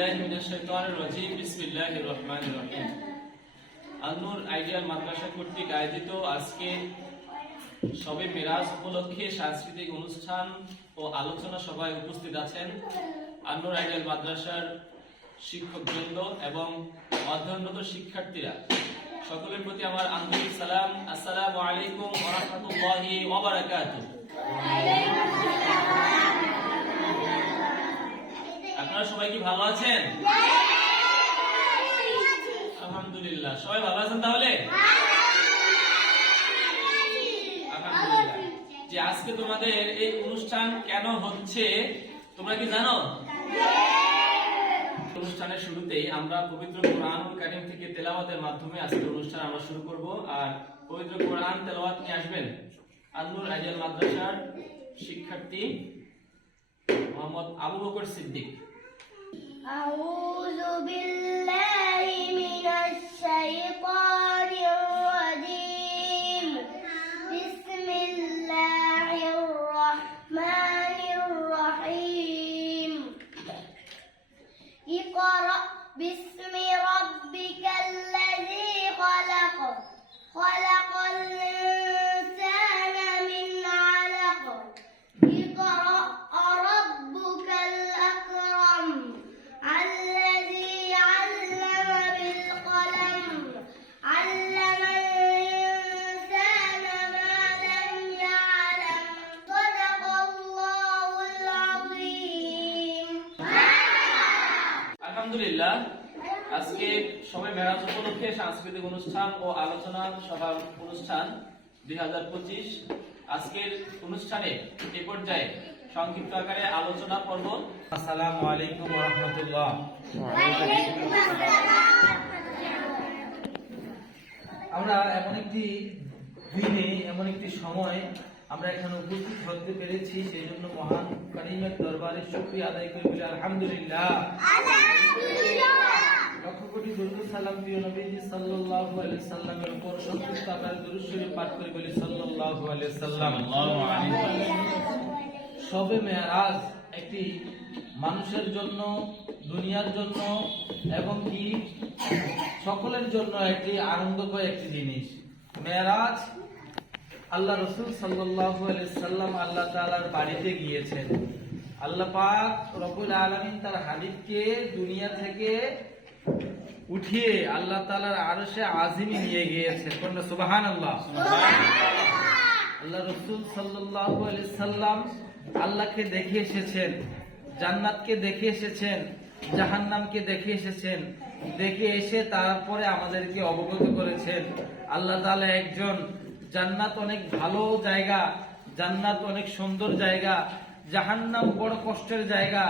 বিল্লাহি মিনাশ শাইতানির বিসমিল্লাহির রহমানির রহিম। আইডিয়াল মাদ্রাসা কর্তৃক আয়োজিত আজকে সবে মিরাজ উপলক্ষে সাংস্কৃতিক অনুষ্ঠান ও আলোচনা সভায় উপস্থিত আছেন আন্নুর আইডিয়াল মাদ্রাসার শিক্ষকবৃন্দ এবং অধ্যয়নরত শিক্ষার্থীরা। সকলের প্রতি আমার আন্তরিক সালাম। আসসালামু আলাইকুম ওয়া রাহমাতুল্লাহি ওয়া বারাকাতুহু। আপনারা সবাই কি ভালো আছেন? আলহামদুলিল্লাহ। সবাই ভালো আছেন তাহলে? যে আজকে তোমাদের এই অনুষ্ঠান কেন হচ্ছে, তোমরা কি জানো? অনুষ্ঠানের শুরুতেই আমরা পবিত্র কোরআনুল কারীম থেকে তেলাওয়াতের মাধ্যমে আজকে অনুষ্ঠান আমরা শুরু করব। আর পবিত্র কোরআন তেলাওয়াত নিয়ে আসবেন আল্লুর আইজাল মাদ্রাসার শিক্ষার্থী মোহাম্মদ আবু বকর সিদ্দিক। باسم ربك الذي خلق. خلق الإنسان আলহামদুলিল্লাহ। আজকে সবাই মেরাজ উপলক্ষে সাংস্কৃতিক অনুষ্ঠান ও আলোচনা সভা অনুষ্ঠান দুই আজকের অনুষ্ঠানে এ পর্যায়ে সংক্ষিপ্ত আকারে আলোচনা পর্ব। আসসালামু আলাইকুম রাহমাতুল্লাহ আমরা এমন একটি দিনে, এমন একটি সময় আমরা এখানে উপস্থিত হতে পেরেছি সেই জন্য মহান কারিমের দরবারে শুকরিয়া আদায় করে বলি আলহামদুলিল্লাহ। লক্ষ কোটি দুরুদ সালাম প্রিয় নবীজি সাল্লাল্লাহু আলাইহি সাল্লামের উপর সংক্ষিপ্ত আকারে দুরূদ শরীফ পাঠ করে বলি সাল্লাল্লাহু আলাইহি সাল্লাম। সবে মেয়ারাজ একটি মানুষের জন্য দুনিয়ার জন্য এবং কি সকলের জন্য একটি আনন্দকর একটি জিনিস। মেয়ারাজ আল্লাহ রসুল সাল্লাম আল্লাহ তালার বাড়িতে গিয়েছেন। আল্লাহ পাক রব্বুল আলামিন তার হাবিবকে দুনিয়া থেকে উঠিয়ে আল্লাহ তাআলার সে আজিমে নিয়ে গিয়েছেন। কোনটা সুবহানাল্লাহ। আল্লাহ রসুল আলাইহি সাল্লাম আল্লাহকে দেখে এসেছেন, জান্নাতকে দেখে এসেছেন, জাহান্নামকে দেখে এসেছেন। দেখে এসে তারপরে আমাদেরকে অবগত করেছেন। আল্লাহ তাআলা একজন জান্নাত অনেক ভালো জায়গা, জান্নাত অনেক সুন্দর জায়গা, জাহান্নাম বড় কষ্টের জায়গা,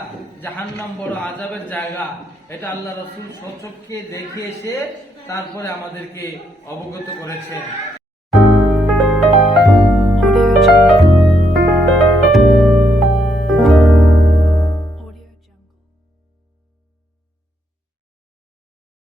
জাহান্নাম বড় আজাবের জায়গা। এটা আল্লাহ রসুল সচককে দেখে এসে তারপরে আমাদেরকে অবগত করেছেন।